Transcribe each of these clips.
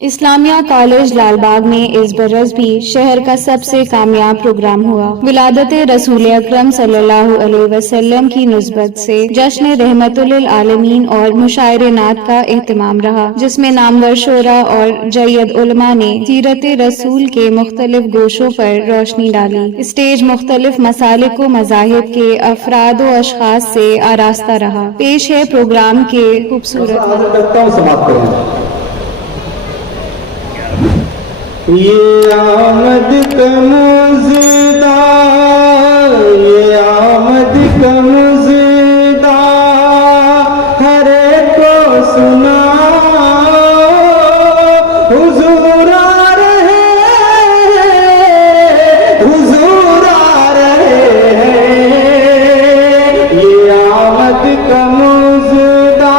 اسلامیہ college Lal Bagh میں اس برس بھی شہر کا سب سے کامیاب پروگرام ہوا۔ ولادت رسول اکرم صلی اللہ علیہ وسلم کی نسبت سے جشن رحمت للعالمین اور مشاعرے نعت کا اہتمام رہا، جس میں نامور شعراء اور جید علماء نے سیرت رسول کے مختلف گوشوں پر روشنی ڈالی۔ اسٹیج مختلف مسالک و مذاہب کے افراد و اشخاص سے آراستہ رہا۔ پیش ہے پروگرام کے خوبصورت یہ آمد کا مزدہ، یہ آمد کا مزدہ ہر ایک کو سنا، حضور آ رہے ہیں، حضور آ رہے ہیں، یہ آمد کا مزدہ،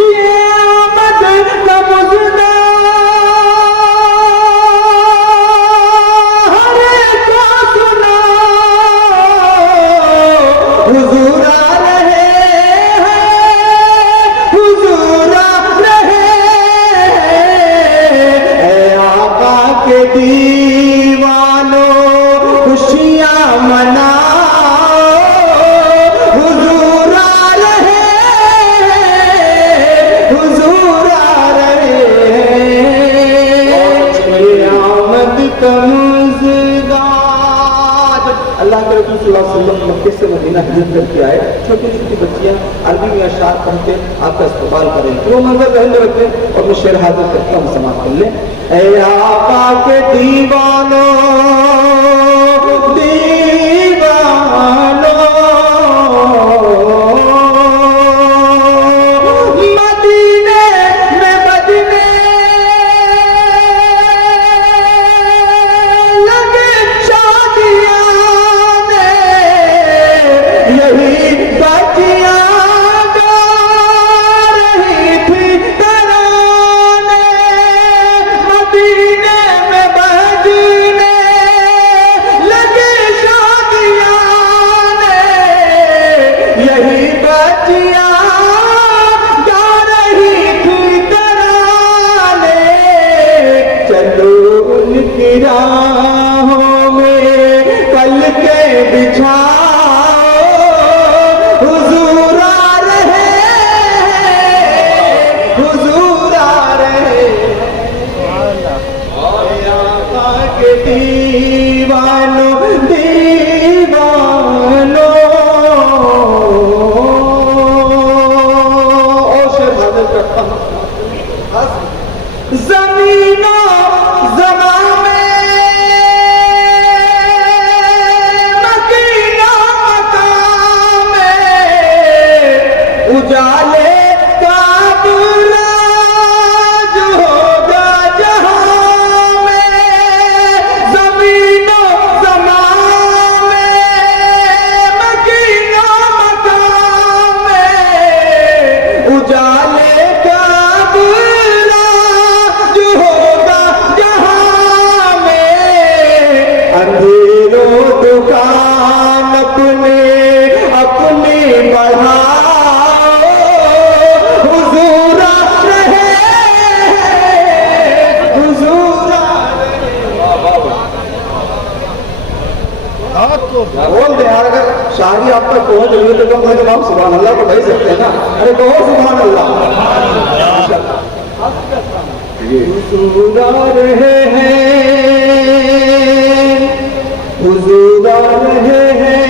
یہ آمد کا مزدہ دیوانوں خوشیاں مناؤ، حضور آ رہے ہیں، حضور آ رہے ہیں، یہ آمد کا مزدہ۔ اللہ کے رسول صلی اللہ علیہ وسلم مکے سے مدینہ ہجرت کر کے آئے، چھوٹی چھوٹی بچیاں عربی میں اشعار پڑھتے آپ کا استقبال کریں، جو منظر ذہن میں رکھیں اور میں شعر حاضر کرتا ہوں، سماعت کر لیں۔ اے آقا کے دیوانوں، دیوانوں، مدینے میں بجنے لگے شادیاں میں، یہی بچیاں گا رہی تھی ترانے، مدینے میں بجنے لگے شادیاں میں، یہی بچیاں گا رہی تھی ترانے، چلو ان کی راہوں میں پل کے بچھاؤ، حضور آ رہے ہیں، حضور آ رہے ہیں، آقا کے دیوانوں، دیوانوں، اور شعر حاضر کرتا ہوں۔ زمین و زمان میں، مکین و مکان میں، اجالے کا براج ہوگا جہاں میں، زمین و زمان میں، مکین و مکان میں، اجالے کا براج ہوگا جہاں میں، اندھیروں دکان اپنے اپنی بڑھاؤ، حضور آ رہے ہیں، حضور آ رہے ہیں۔ بول دیں یار، اگر شاعری آپ تک پہنچ رہی ہے تو کم سے کم سبحان اللہ کو بھیج سکتے ہیں نا، ارے کہو سبحان اللہ۔ حضور آ رہے ہیں، حضور آ رہے ہیں،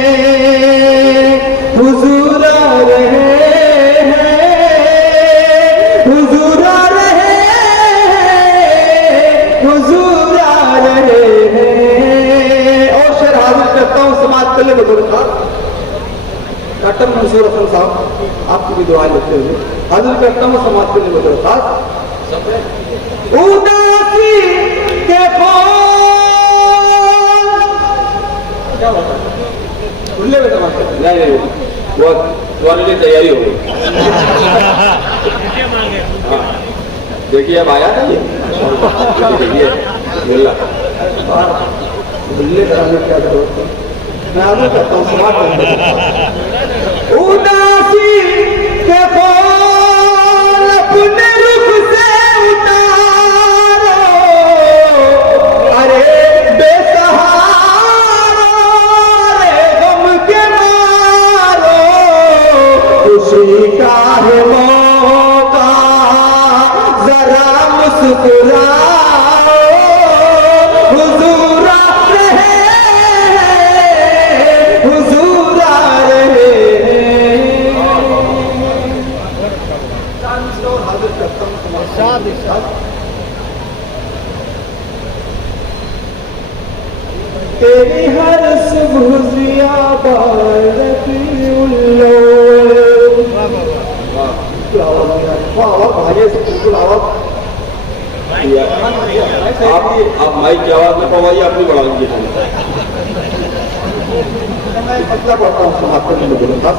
حضور آ رہے ہیں، حضور آ رہے ہیں، حضور آ رہے ہیں۔ اور شعر حاضر کرتا ہوں، سماعت کر لیں بزرگ صاحب، ڈاکٹر منصور حسن صاحب آپ کی بھی دعائیں لیتے ہوئے حاضر کرتا ہوں، سماعت کر لیں بزرگ صاحب۔ اداسی کے کیا ہوتا ہے؟ کھلے میں تماشا نہیں، وہ تمہارے لیے تیاری ہو گئی۔ دیکھیے اب آیا نا یہ، دیکھیے کھلے میں کیا ضرورت ہے، میں آگے کرتا ہوں، سماعت کرتا ہوں۔ اداسی کے پھول اپنے رخ मुस्कुराओ, हुजूर आ रहे हैं, हुजूर आ रहे हैं। हाजिर करता हूं तेरी हर सुबह जिया आप माइक की आवाज में पवाइए, अपनी बढ़ा लीजिए। मतलब पढ़ता हूँ समाप्त करने में बोलूँ बस।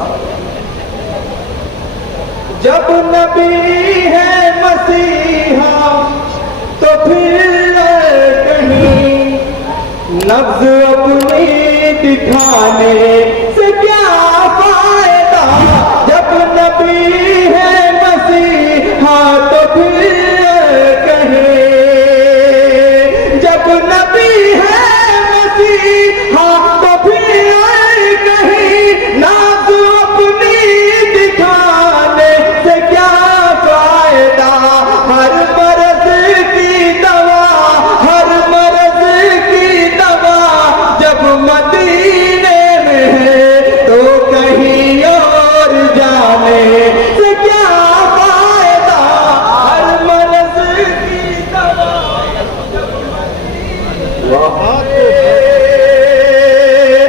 जब नबी है मसीहा तो फिर कहीं नब्ज अपनी दिखाने से क्या फायदा। जब नबी है मसीहा तो फिर कहीं, जब नबी है मसीहा तो फिर कहीं नब्ज अपनी दिखाने से क्या फायदा। हर मर्ज की दवा, हर मर्ज की दवा जब मदीने में है तो कहीं और जाने से क्या फायदा। हर मर्ज की दवा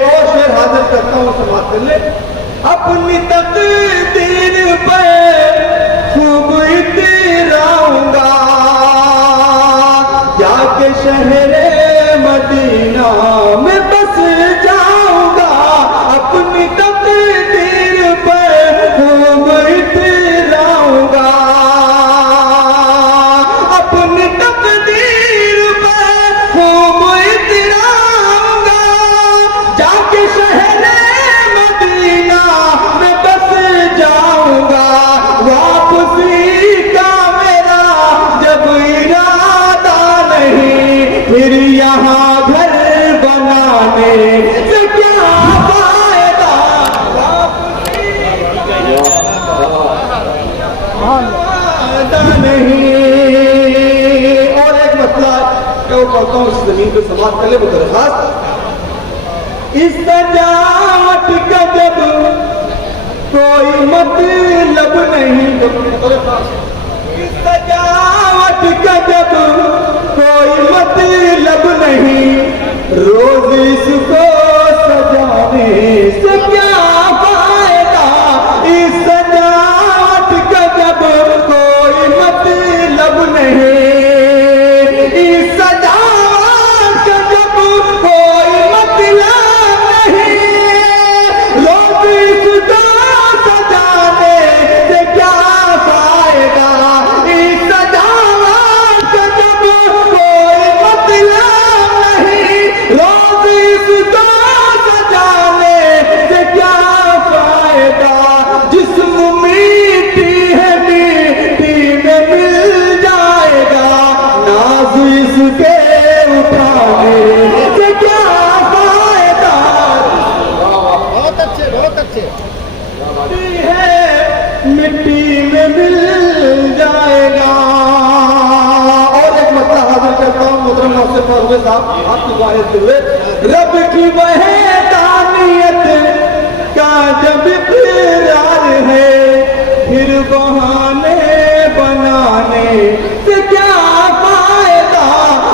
और शेर हाजिर करता हूँ समाप्त कर ले। अपनी तकदीर पर खूब इतराऊंगा, जाके शहरे मदीना में बस जाऊंगा। अपनी तकदीर पर खूब इतराऊंगा, अपनी तकदीर पर खूब इतराऊंगा, जाके शहरे मदीना में बस जाऊंगा। वापसी का मेरा जब इरादा नहीं, फिर यहाँ घर बनाने से क्या फायदा। वापसी का फायदा नहीं। और एक मतलब मैं वो पढ़ता हूँ इस जमीन पे समाप्त कर ले वो दरखास्त। इस सजावट का जब कोई मतलब नहीं, इस सजावट का जब कोई मतलब नहीं, रोज इसको सजाने से क्या फायदा। इस सजावट का जब कोई मतलब नहीं, इस सजावट का जब कोई मतलब नहीं, रोज इसको सजाने से क्या फायदा। इस सजावट का जब कोई मतलब नहीं, रोज इसको सजाने से क्या फायदा। जिस्म मीठी है मीठी में मिल जाएगा, नाज इसके उठाने से क्या फायदा। बहुत अच्छे, बहुत अच्छे। मिट्टी है मिट्टी में मिल जाएगा। और एक मतलब हाजिर करता हूँ मोहतरम नौसे फौजे साहब आपकी दुआएं से हुए। रब की वहदानियत का जब इकरार है, फिर बहाने बनाने से क्या फायदा।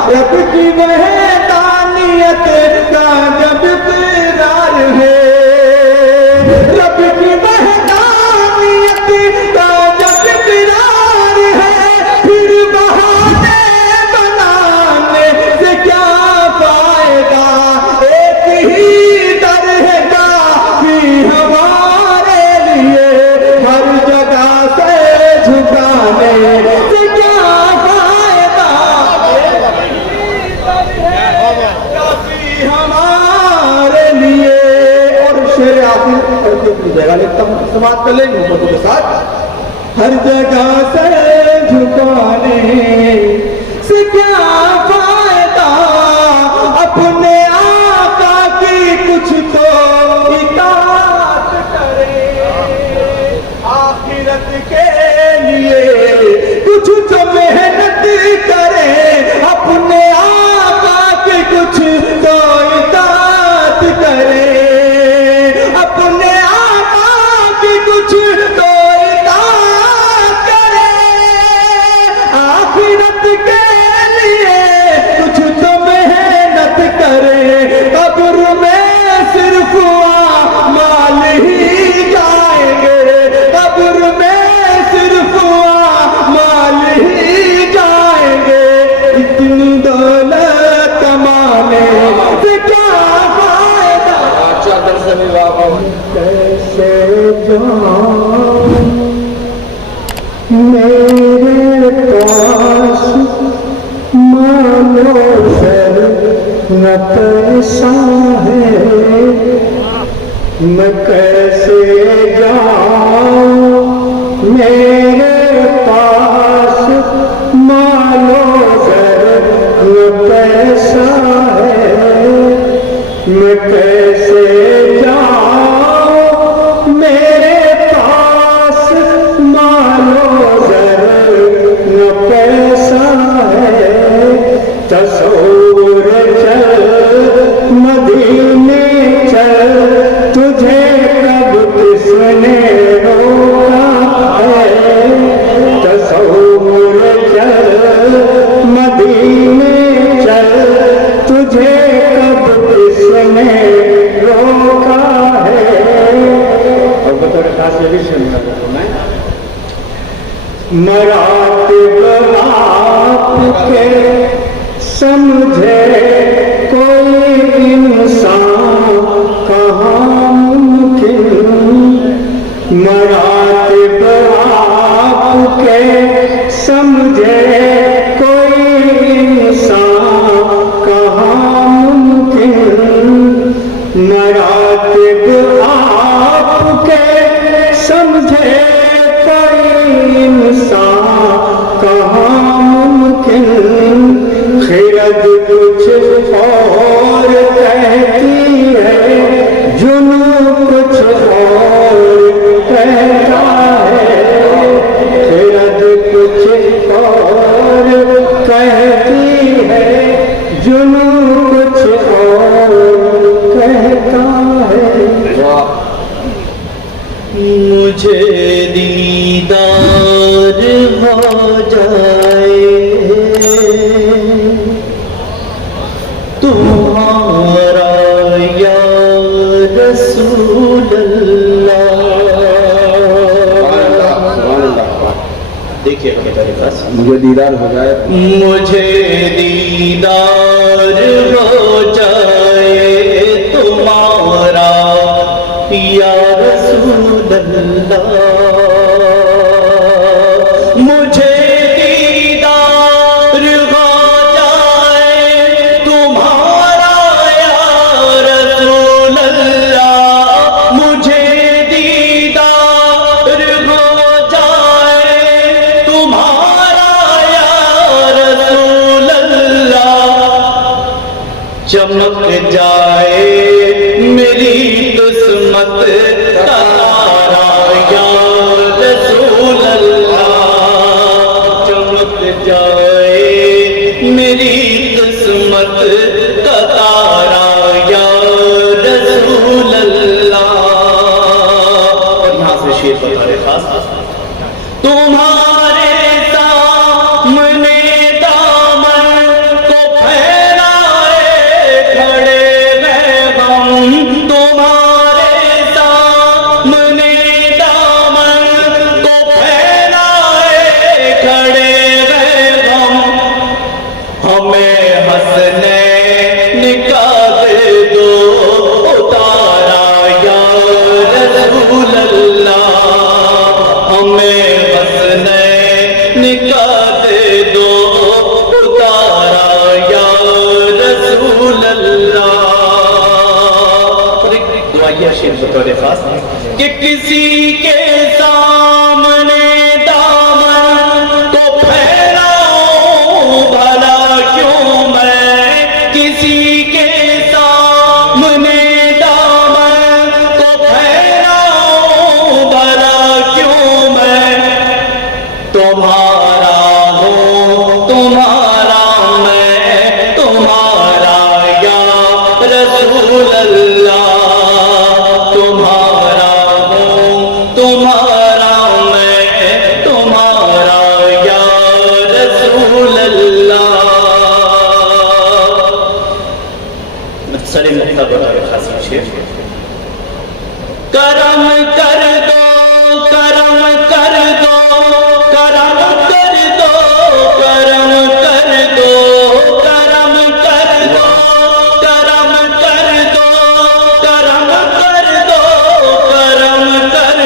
रब की वहदानियत का जब इकरार है, रब की वहदानियत का जब इकरार है, फिर बहाने बनाने से क्या फायदा। एक ही दर है काफी हमारे लिए, हर जगह से झुकाने से क्या फायदा। एक ही दर है काफी हमारे लिए। और शेर आखिर करके अपनी जगह लिखता हूँ, समाप्त कर लेंगे मोहब्बतों के साथ। हर जगह से झुकाने से क्या फायदा। अपने आका की कुछ तो इताअत करे, आखिरत के लिए कुछ तो मेहनत करे। जाऊं मेरे पास मानो सर न पैसा है मैं कैसे जाऊं मेरे पास मानो सर न पैसा है मैं कैसे जाऊं मेरे पास मानो सर न पैसा है तस्वीर चल मदीने चल तुझे कब किसने रोका है तस्वीर चल मदीने चल तुझे कब किसने रोका है। और बतौर खास ये भी सुनना मैं मरातिब आपके समझे कोई इंसान कहाँ मुमकिन मरातिब आपके समझे कोई इंसान कहाँ मुमकिन मरातिब आपके समझे कोई इंसान कहाँ मुमकिन खिरद कुछ और कहती है जुनू कुछ और कहता है खिरद कुछ और कहती है जुनू कुछ और कहता है। मुझे दीदार हो जाए तुम्हारा या रसूल अल्लाह। देखिए मेरे पास मुझे दीदार हो जाए मुझे दीदार हो जाए तुम्हारा या रसूल अल्लाह मुझे दीदार हो जाए तुम्हारा या रसूल अल्लाह मुझे दीदार हो जाए तुम्हारा या रसूल अल्लाह चमक जाए मेरी किस्मत तारा या रसूल अल्लाह चमक जाए मेरी किस्मत तारा या रसूल अल्लाह। और यहाँ से शेर बता रहे खास तुम्हारे सामने दामन को फैलाए खड़े मैं हम तुम्हारे सामने दामन को फैलाए खड़े मैं हम हमें हंसने निकाल दो उतारा या रसूल अल्लाह हमें हंसने निकाल दो उतारा या रसूल अल्लाह। दुआया शेर बतौर खास कि किसी के सामने दामन को फैलाऊं भला क्यों मैं किसी के सामने दामन को फैलाऊं भला क्यों मैं तुम्हारा हूँ तुम्हारा मैं तुम्हारा या रसूल अल्लाह तुम्हारा हूँ तुम्हारा मैं तुम्हारा या रसूल अल्लाह। सरे मुक्ता बता खासी शेर करम कर दो करम कर दो करम कर दो करम कर दो करम कर दो करम कर दो करम कर दो करम कर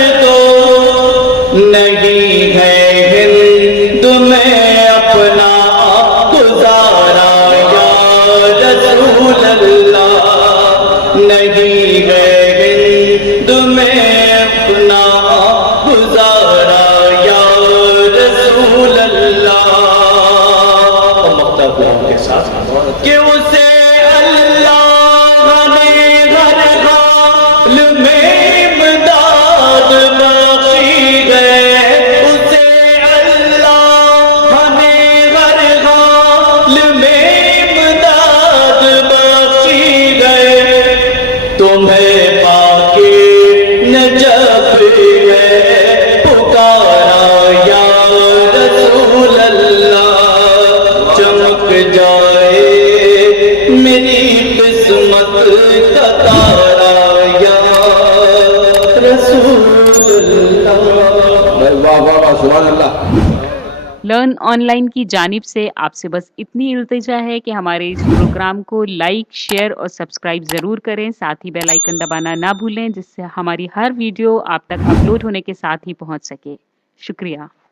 साथ में बहुत अच्छा। कि उसे अल्लाह ने हर हाल में इमदाद बख्शी है, उसे अल्लाह ने हर हाल में इमदाद बख्शी है। तुम्हें पाके नजब है पुकारा या रसूल अल्लाह, चमक जाए मेरी किस्मत का तारा या रसूल अल्लाह। वाह वाह वाह, सुभान अल्लाह। लर्न ऑनलाइन की जानिब से आपसे बस इतनी इल्तिजा है कि हमारे इस प्रोग्राम को लाइक, शेयर और सब्सक्राइब ज़रूर करें। साथ ही बेल आइकन दबाना ना भूलें, जिससे हमारी हर वीडियो आप तक अपलोड होने के साथ ही पहुंच सके। शुक्रिया।